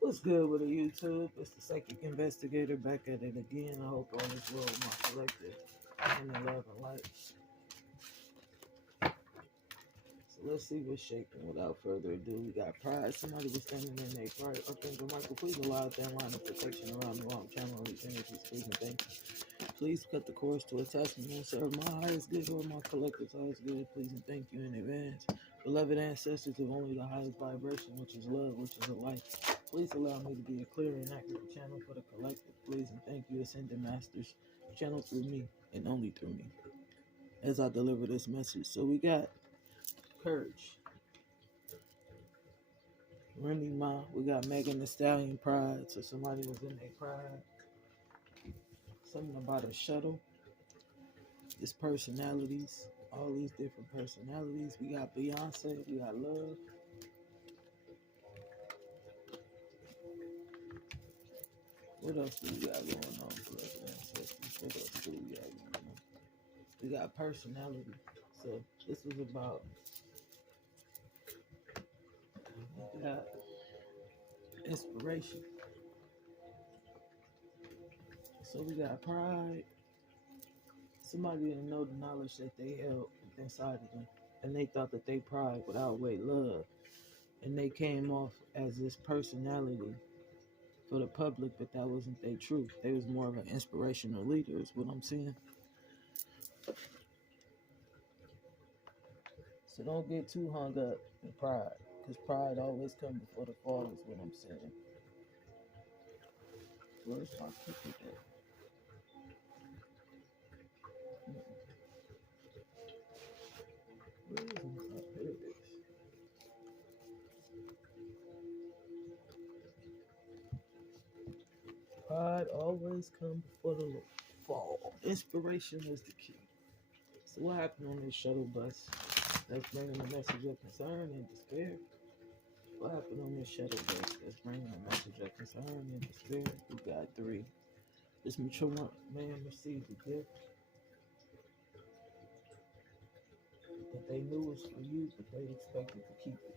What's good with the YouTube? It's the Psychic Investigator back at it again. I hope all is well with my collective and the love and light. So let's see what's shaking. Without further ado, we got pride. Somebody was standing in their pride. Archangel Michael, please allow that line of protection around me while I'm channeling these energies. Please and thank you. Please cut the course to attachment and serve my highest good or my collective's highest good. Please and thank you in advance. Beloved ancestors of only the highest vibration, which is love, which is a light. Please allow me to be a clear and accurate channel for the collective. Please and thank you, ascended masters. Channel through me and only through me as I deliver this message. So we got courage. Remy Ma, we got Megan Thee Stallion pride. So somebody was in their pride. Something about a shuttle. It's personalities. All these different personalities. We got Beyonce. We got love. What else do we got going on, beloved ancestors? What else do we got going on? We got personality. So this was about inspiration. So we got pride. Somebody didn't know the knowledge that they held inside of them. And they thought that they pride would outweigh love. And they came off as this personality for the public, but that wasn't their truth. They was more of an inspirational leader, is what I'm saying. So don't get too hung up in pride, because pride always comes before the fall, is what I'm saying. Where's my ticket at? Where is my Here it is. Pride always comes before the fall. Inspiration is the key. So what happened on this shuttle bus that's bringing a message of concern and despair? What happened on this shuttle bus that's bringing a message of concern and despair? We got 3. This mature man received a gift that they knew was for you, but they expected to keep it.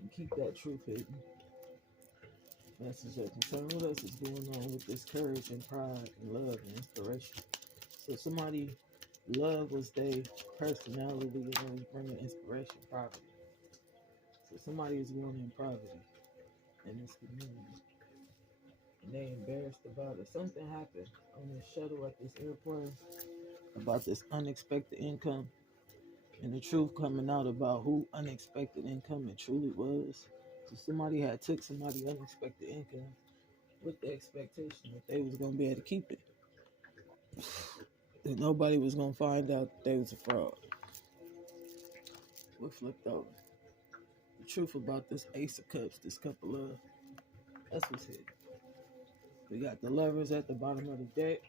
And keep that truth hidden. Message of concern. What else is going on with this courage and pride and love and inspiration? So somebody, love was their personality and they was bringing inspiration, poverty. So somebody is going in poverty in this community. And they embarrassed about it. Something happened on this shuttle at this airport about this unexpected income. And the truth coming out about who unexpected income it truly was. So somebody had took somebody unexpected income with the expectation that they was gonna be able to keep it. That nobody was gonna find out that they was a fraud. What flipped over? The truth about this Ace of Cups, this cup of love. That's what's hidden. We got the lovers at the bottom of the deck.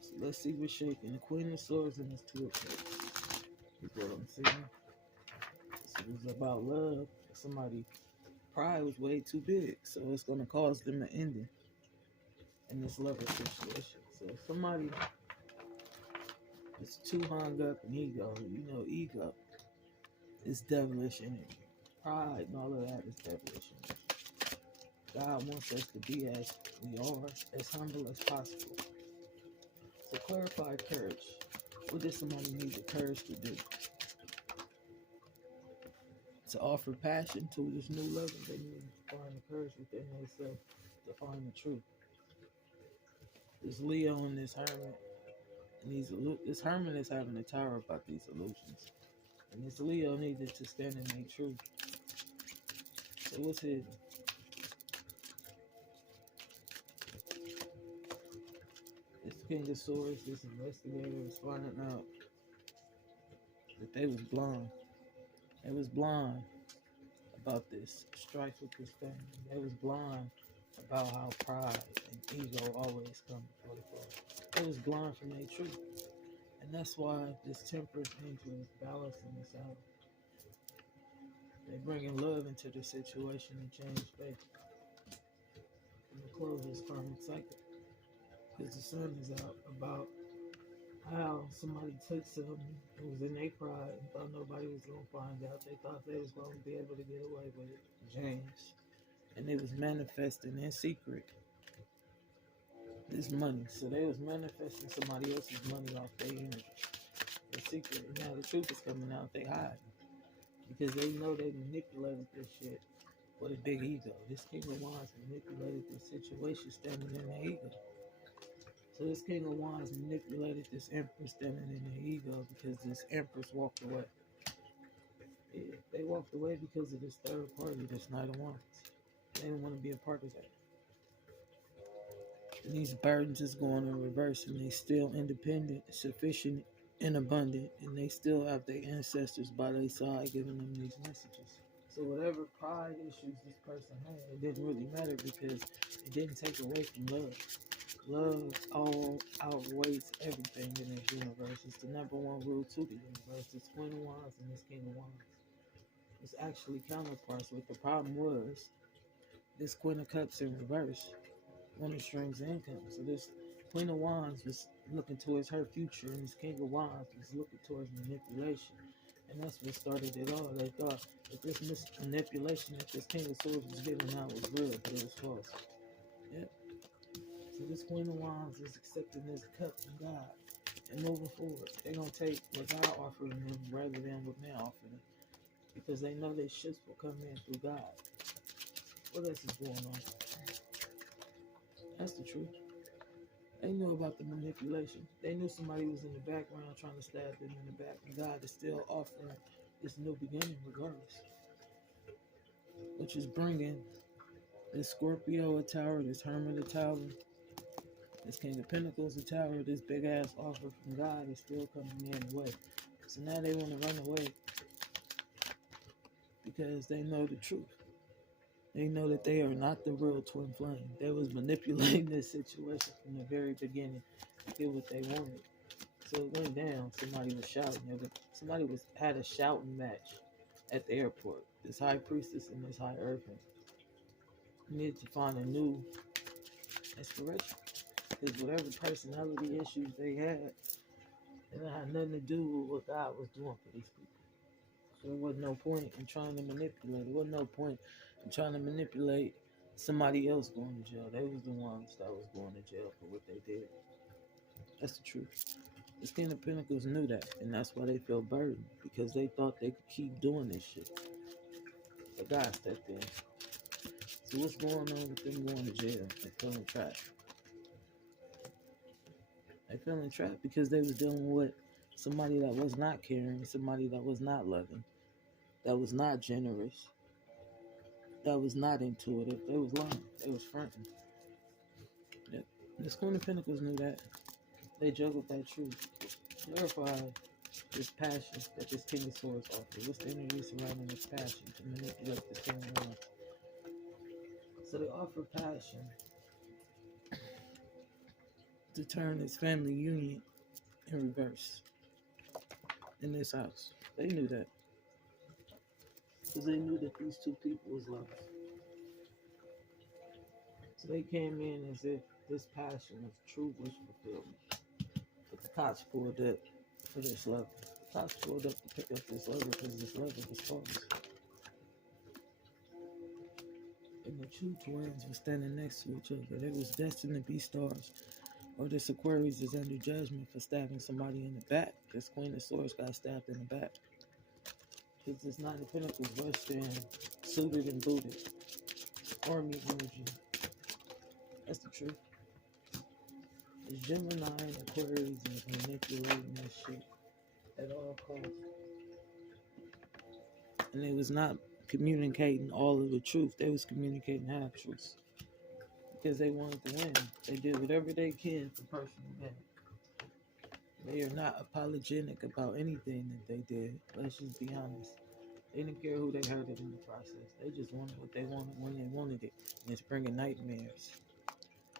So let's see what's shaking. The Queen of Swords and this Two of Cups. Is what I'm seeing. So it was about love. Somebody pride was way too big, so it's gonna cause them an ending in this lover situation. So if somebody is too hung up in ego, ego is devilish energy. Pride and all of that is devilish energy. God wants us to be as we are, as humble as possible. So clarify courage. What does somebody need the courage to do? To offer passion to this new love, they need to find the courage within themselves to find the truth. This Leo and this Hermit, and this Hermit is having a tower about these illusions. And this Leo needed to stand in their truth. So what's hidden? This King of Swords, this investigator was finding out that they was blind. They was blind about this strife with this family. They was blind about how pride and ego always come before the fall. They was blind from their truth. And that's why this Temperance angel is balancing this out. They're bringing love into the situation and change faith. And the close this karmic cycle. Because the sun is out about how somebody took something that was in their pride and thought nobody was gonna find out. They thought they was gonna be able to get away with it. James. And it was manifesting in secret this money. So they was manifesting somebody else's money off their energy. The secret, and now the truth is coming out, they hide. Because they know they manipulated this shit with a big ego. This King of Wands manipulated this situation standing in the ego. So this King of Wands manipulated this Empress standing in the ego because this Empress walked away. Yeah, they walked away because of this third party, this Knight of Wands. They didn't want to be a part of that. And these burdens is going in reverse, and they still independent, sufficient, and abundant, and they still have their ancestors by their side giving them these messages. So whatever pride issues this person had, it didn't really matter because it didn't take away from love. Love all outweighs everything in this universe. It's the number one rule to the universe. This Queen of Wands and this King of Wands. It's actually counterparts. What the problem was, this Queen of Cups in reverse wanted strings of income. So this Queen of Wands was looking towards her future, and this King of Wands was looking towards manipulation. And that's what started it all. They thought that this manipulation that this King of Swords was giving out was real, but it was false. Yep. So this Queen of Wands is accepting this cup from God and moving forward. They're going to take what God offering them rather than what man offered them, because they know their shifts will come in through God. What else is going on? That's the truth. They knew about the manipulation. They knew somebody was in the background trying to stab them in the back, and God is still offering this new beginning regardless, which is bringing this Scorpio a tower, this Hermit a tower, this King of Pentacles a tower, this big ass offer from God is still coming in way. So now they want to run away because they know the truth. They know that they are not the real twin flame. They was manipulating this situation from the very beginning to get what they wanted. So it went down. Somebody was shouting. Somebody had a shouting match at the airport. This High Priestess and this High Earthling needed to find a new inspiration. Because whatever personality issues they had, it had nothing to do with what God was doing for these people. So there wasn't no point in trying to manipulate. There wasn't no point in trying to manipulate somebody else going to jail. They was the ones that was going to jail for what they did. That's the truth. The King of Pentacles knew that, and that's why they felt burdened, because they thought they could keep doing this shit. But God stepped in. So what's going on with them going to jail? They're feeling trapped. They're feeling trapped because they was dealing with somebody that was not caring, somebody that was not loving, that was not generous, that was not intuitive. They was lying. They was fronting. Yep. This Queen of Pentacles knew that. They juggled that truth. Clarify this passion that this King of Swords offers. What's the energy surrounding this passion to manipulate this King of Wands? So they offer passion to turn this family union in reverse in this house. They knew that. Because they knew that these two people was lovers. So they came in as if this passion was true wish fulfillment. But the cops pulled up for this lover. The cops pulled up to pick up this lover because this lover was false. And the two twins were standing next to each other. They was destined to be stars. Or this Aquarius is under judgment for stabbing somebody in the back. This Queen of Swords got stabbed in the back. Because this Knight of Pentacles rushed in, suited and booted. Army energy. That's the truth. This Gemini and Aquarius is manipulating this shit at all costs. And they was not communicating all of the truth. They was communicating half truths. Because they wanted to win. They did whatever they can for personal gain. They are not apologetic about anything that they did. Let's just be honest. They didn't care who they hurted in the process. They just wanted what they wanted when they wanted it. And it's bringing nightmares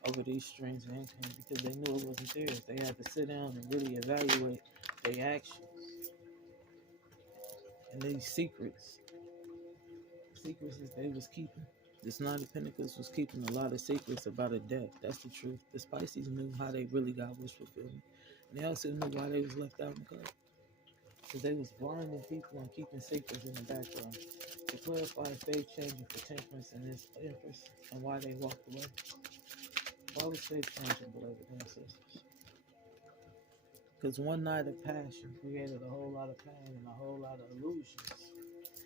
over these streams of income because they knew it wasn't theirs. They had to sit down and really evaluate their actions and these secrets. Secrets that they was keeping. This Knight of Pentacles was keeping a lot of secrets about a death. That's the truth. The Pisces knew how they really got wish fulfillment. They also knew why they was left out in the cold. Because they was blinding people and keeping secrets in the background. To clarify faith changing for temperance and its empress and why they walked away. Why was faith changing, beloved ancestors? Because one night of passion created a whole lot of pain and a whole lot of illusions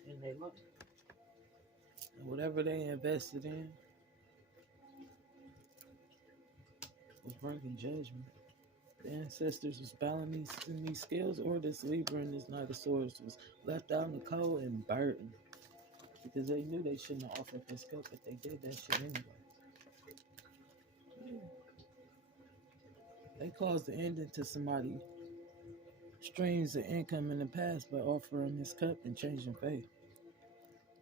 in their life. And whatever they invested in was bringing judgment. The ancestors was balancing these scales, or this Libra and this Knight of Swords was left out in the cold and burdened. Because they knew they shouldn't have offered this cup, but they did that shit anyway. Yeah. They caused the ending to somebody streams of income in the past by offering this cup and changing faith.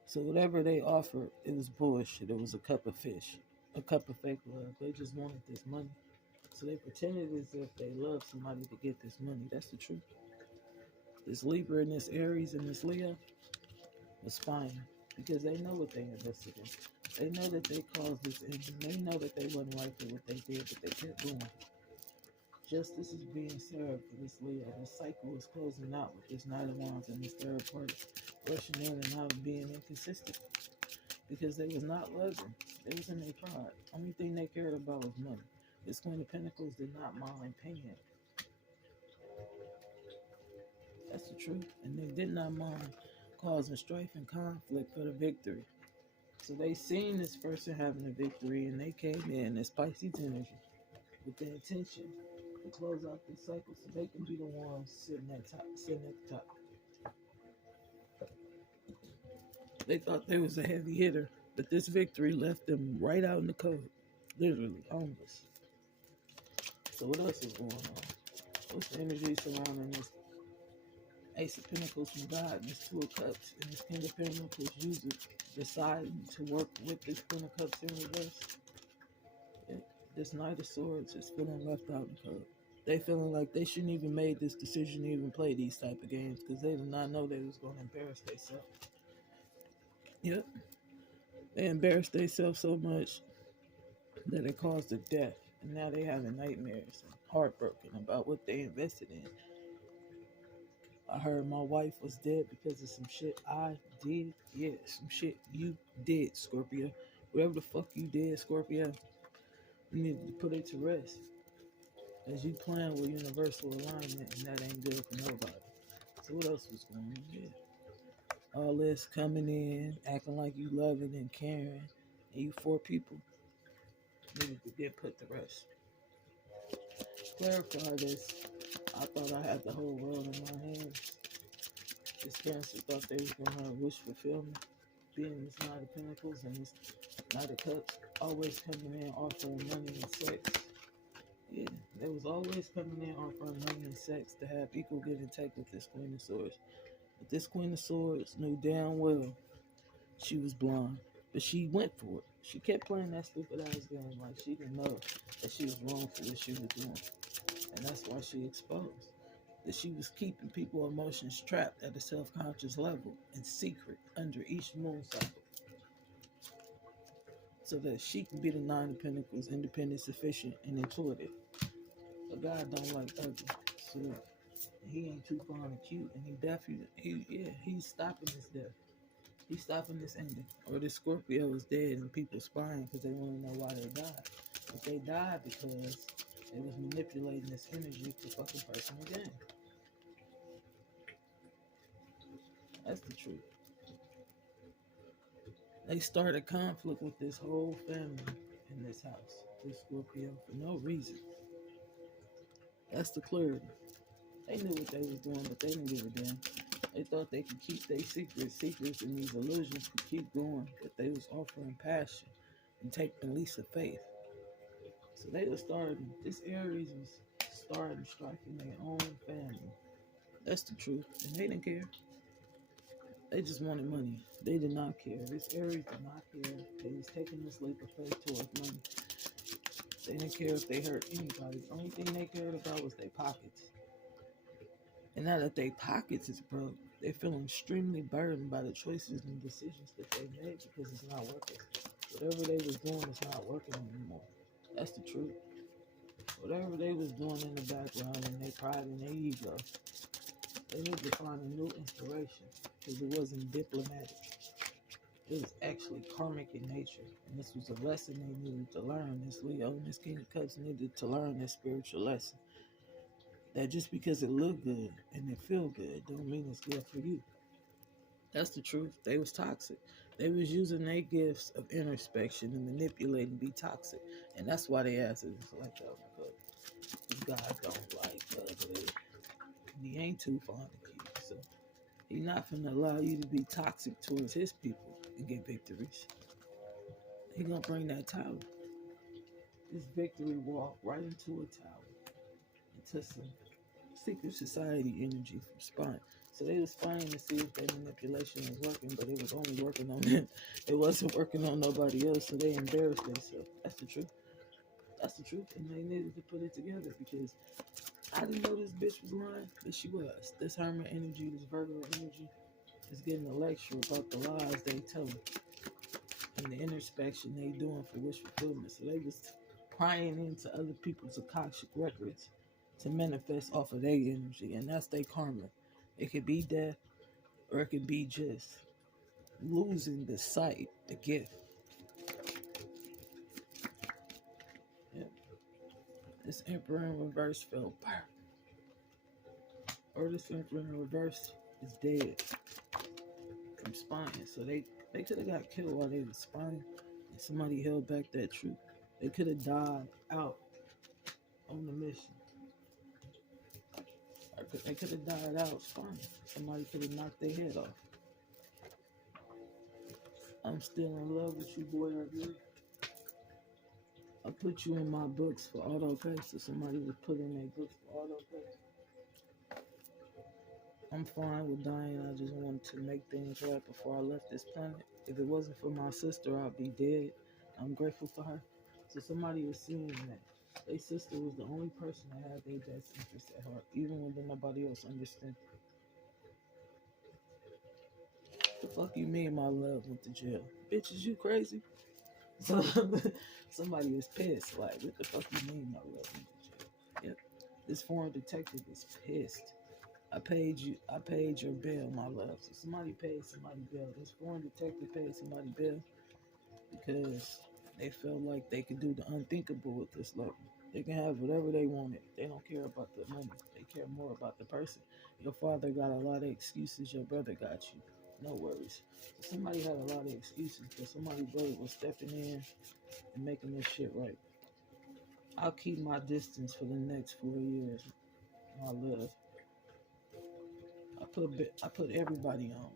So whatever they offered, it was bullshit. It was a cup of fish, a cup of fake love. They just wanted this money. So they pretended as if they loved somebody to get this money. That's the truth. This Libra and this Aries and this Leo was spying because they know what they invested in. They know that they caused this engine. They know that they wasn't right for what they did, but they kept going. Justice is being served for this Leo. The cycle is closing out with this Knight of Wands and this third party rushing in and out being inconsistent because they was not loving. They was in their pride. Only thing they cared about was money. This Queen of Pentacles did not mind paying. That's the truth. And they did not mind causing strife and conflict for the victory. So they seen this person having a victory and they came in as Pisces energy with the intention to close out this cycle so they can be the ones sitting at the top. They thought they was a heavy hitter, but this victory left them right out in the cold, literally homeless. So what else is going on? What's the energy surrounding this Ace of Pentacles from God and this Two of Cups and this King of Pentacles user deciding to work with this Queen of Cups in reverse? Yeah. This Knight of Swords is feeling left out in the cold. They feeling like they shouldn't even made this decision to even play these type of games because they did not know they was going to embarrass themselves. Yep. They embarrassed themselves so much that it caused a death. And now they having nightmares and heartbroken about what they invested in. I heard my wife was dead because of some shit I did. Yeah, some shit you did, Scorpio. Whatever the fuck you did, Scorpio, you need to put it to rest. As you playing with universal alignment, and that ain't good for nobody. So what else was going on? Yeah. All this coming in, acting like you loving and caring, and you four people needed to get put to rest. Clarify this. I thought I had the whole world in my hands. This Cancer thought they was gonna wish fulfillment. Being this Knight of Pentacles and this Knight of Cups, always coming in offering money and sex. Yeah, they was always coming in offering money and sex to have equal give and take with this Queen of Swords. But this Queen of Swords knew damn well she was blind, but she went for it. She kept playing that stupid ass game like she didn't know that she was wrong for what she was doing. And that's why she exposed that she was keeping people's emotions trapped at a self-conscious level in secret under each moon cycle so that she can be the Nine of Pentacles, independent, sufficient, and intuitive. But God don't like ugly, so he ain't too fond and cute, and he's stopping this death. He's stopping this ending. Or this Scorpio is dead and people spying because they want to know why they died. But they died because they was manipulating this energy for fucking personal gain. That's the truth. They started conflict with this whole family in this house, this Scorpio, for no reason. That's the clarity. They knew what they was doing, but they didn't give a damn. They thought they could keep their secrets, and these illusions could keep going, but they was offering passion and taking lease of faith. So they were starting, this Aries was starting striking their own family. That's the truth. And they didn't care. They just wanted money. They did not care. This Aries did not care. They was taking this leap of faith towards money. They didn't care if they hurt anybody. The only thing they cared about was their pockets. And now that their pockets is broke, they're feeling extremely burdened by the choices and decisions that they made because it's not working. Whatever they was doing is not working anymore. That's the truth. Whatever they was doing in the background and their pride and their ego, they need to find a new inspiration because it wasn't diplomatic. It was actually karmic in nature. And this was a lesson they needed to learn. This Leo and this King of Cups needed to learn this spiritual lesson. That just because it look good and it feel good don't mean it's good for you. That's the truth. They was toxic. They was using their gifts of introspection and manipulate and be toxic. And that's why they asked us like that. God don't like ugly. He ain't too fond of kids. So he not finna allow you to be toxic towards his people and get victories. He gonna bring that tower. This victory walk right into a tower. Into some secret society energy from Spine. So they was fighting to see if their manipulation was working, but it was only working on them. It wasn't working on nobody else, so they embarrassed themselves. That's the truth. That's the truth. And they needed to put it together because I didn't know this bitch was lying, but she was. This Hermit energy, this Virgo energy is getting a lecture about the lies they tell and the introspection they doing for wish fulfillment. So they was prying into other people's Akashic records to manifest off of their energy, and that's their karma. It could be death, or it could be just losing the sight, the gift. Yeah. This Emperor in reverse fell apart, or this Emperor in reverse is dead from spying. So they could have got killed while they was spying, and somebody held back that truth. They could have died out on the mission. They could have died out spying. Somebody could have knocked their head off. I'm still in love with you, boy. I agree. I put you in my books for autopay, so somebody was put in their books for autopay. I'm fine with dying. I just wanted to make things right before I left this planet. If it wasn't for my sister, I'd be dead. I'm grateful for her. So somebody was seeing that their sister was the only person that had their best interest at heart, even when nobody else understood. The fuck you mean my love went to jail? Bitch, is you crazy? So somebody was pissed. Like, what the fuck you mean my love went to jail? Yep. This foreign detective is pissed. I paid your bill, my love. So somebody paid somebody bill. This foreign detective paid somebody bill because they felt like they could do the unthinkable with this love. They can have whatever they wanted. They don't care about the money. They care more about the person. Your father got a lot of excuses. Your brother got you. No worries. So somebody had a lot of excuses, but somebody's brother was stepping in and making this shit right. I'll keep my distance for the next 4 years. My love. I put everybody on.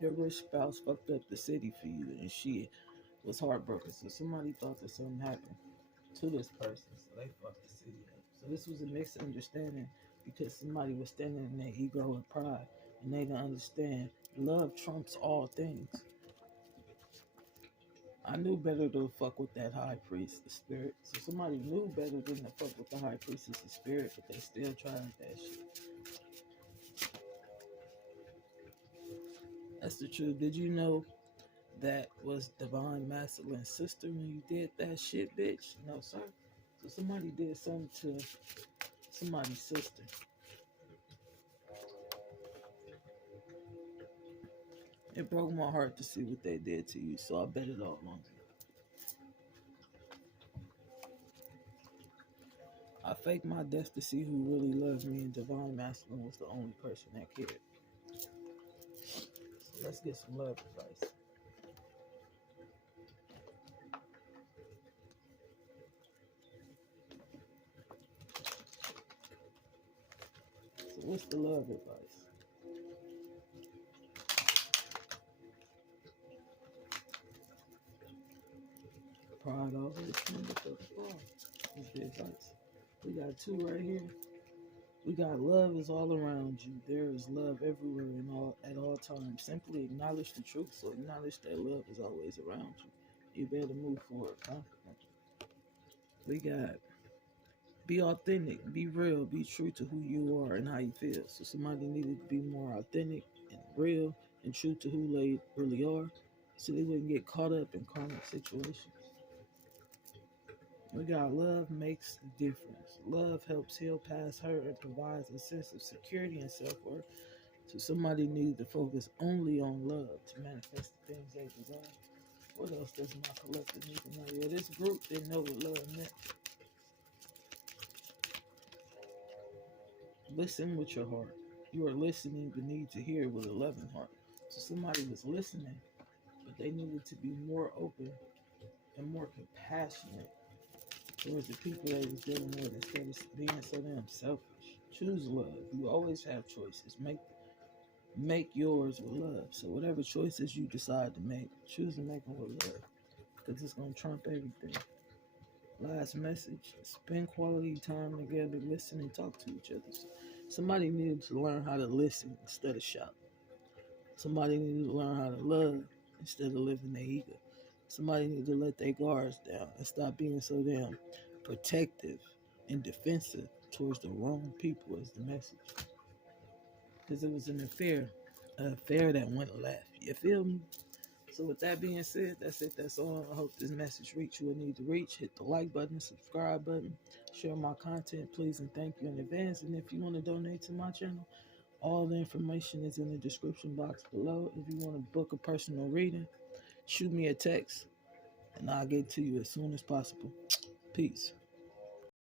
Your rich spouse fucked up the city for you, and she was heartbroken. So somebody thought that something happened to this person, so they fucked the city up. So this was a misunderstanding because somebody was standing in their ego and pride, and they didn't understand love trumps all things. I knew better to fuck with that high priest, the spirit. So somebody knew better than to fuck with the high priestess, the spirit, but they still tried that shit. That's the truth. Did you know that was Divine Masculine's sister when you did that shit, bitch? No, sir. So somebody did something to somebody's sister. It broke my heart to see what they did to you, so I bet it all on you. I faked my death to see who really loved me, and Divine Masculine was the only person that cared. So let's get some love advice. So what's the love advice? Pride always comes before the fall. That's the advice. We got two right here. We got love is all around you. There is love everywhere and all at all times. Simply acknowledge the truth. So acknowledge that love is always around you. You better move forward confidently. We got be authentic, be real, be true to who you are and how you feel. So somebody needed to be more authentic and real and true to who they really are, so they wouldn't get caught up in karmic situations. We got love makes the difference. Love helps heal past hurt and provides a sense of security and self worth. So somebody needs to focus only on love to manifest the things they desire. What else does my collective need to know? Yeah, this group didn't know what love meant. Listen with your heart. You are listening but need to hear with a loving heart. So somebody was listening, but they needed to be more open and more compassionate towards the people they was dealing with instead of being so damn selfish. Choose love. You always have choices. Make yours with love. So whatever choices you decide to make, choose to make them with love because it's gonna trump everything. Last message: spend quality time together, listen and talk to each other. Somebody needed to learn how to listen instead of shout. Somebody needed to learn how to love instead of living their ego. Somebody needed to let their guards down and stop being so damn protective and defensive towards the wrong people is the message. Because it was an affair that went left. You feel me? So with that being said, that's it. That's all. I hope this message reached you. It need to reach. Hit the like button, subscribe button, share my content, please, and thank you in advance. And if you want to donate to my channel, all the information is in the description box below. If you want to book a personal reading, shoot me a text, and I'll get to you as soon as possible. Peace.